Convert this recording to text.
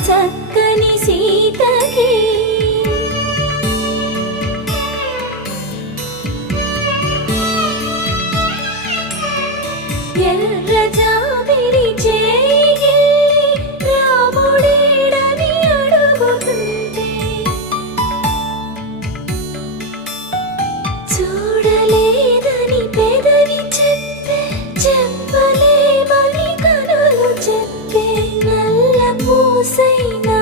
చక్కని సీతకి ఎర్ర జాబిలి చేయి రాముడేడని అడుగుతుంటే చూడలేదని పెదవి చెప్పే చెప్పలేమని కనులు చెప్పే నల్ల పూసైన